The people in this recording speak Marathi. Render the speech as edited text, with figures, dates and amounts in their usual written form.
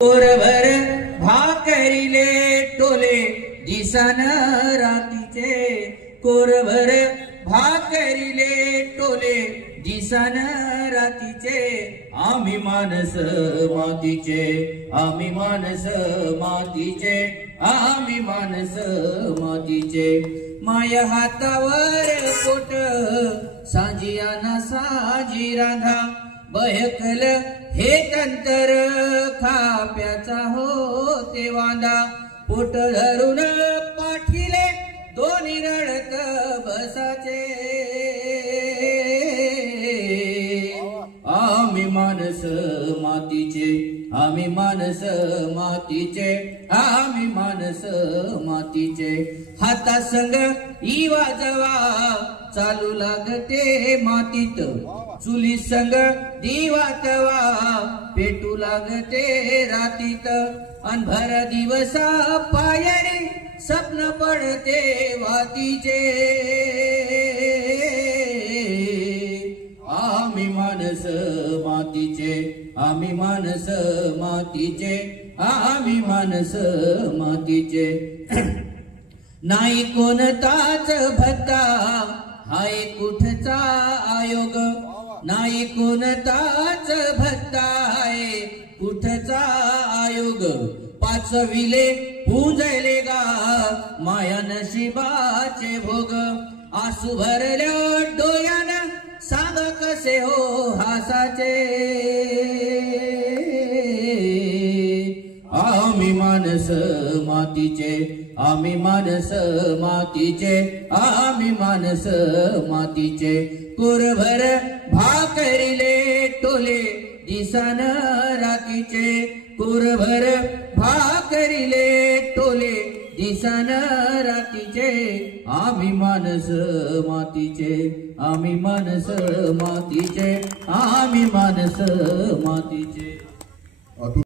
कोरभर भाकरिले टोले दिसन रातीचे, कोरभर भाकरिले टोले दिसन रातीचे। आम्ही माणस मातीचे, आम्ही माणस मातीचे, आम्ही माणस मातीचे। माय हातावर पोट सांजियाना साजी राधा, बहकल हे तंतर खाप्याचा होते वांदा। पोट धरून पाठीले दोन्ही रडत बसाचे, आम्ही माणस मातीचे, आम्ही माणस मातीचे, आम्ही माणस मातीचे। हाता संग इवा जवा चालू लागते मातीत, चुली संग दिवा तवा पेटू लागते रातीत। अनभर दिवसा पायरी स्वप्न पडते वातीचे, आम्ही माणस मातीचे, आम्ही माणस मातीचे, आम्ही माणस मातीचे। नाही कोणताच भत्ता हाय कुठचा आयोग, नाही कोणताच भत्ता हाय कुठचा आयोग। पाचविले पूजले गा माया नशिबाचे भोग, आसू भरल्या डोळ्यानं सांग कसे हो हासाचे। आम्ही माणस मातीचे, आम्ही माणस मातीचे, आम्ही माणस मातीचे। कोरभर भाकरिले टोले दिसन रातीचे, कोरभर भाकरिले टोले दिसन रातीचे। आम्ही माणस मातीचे, आम्ही माणस मातीचे, आम्ही माणस मातीचे।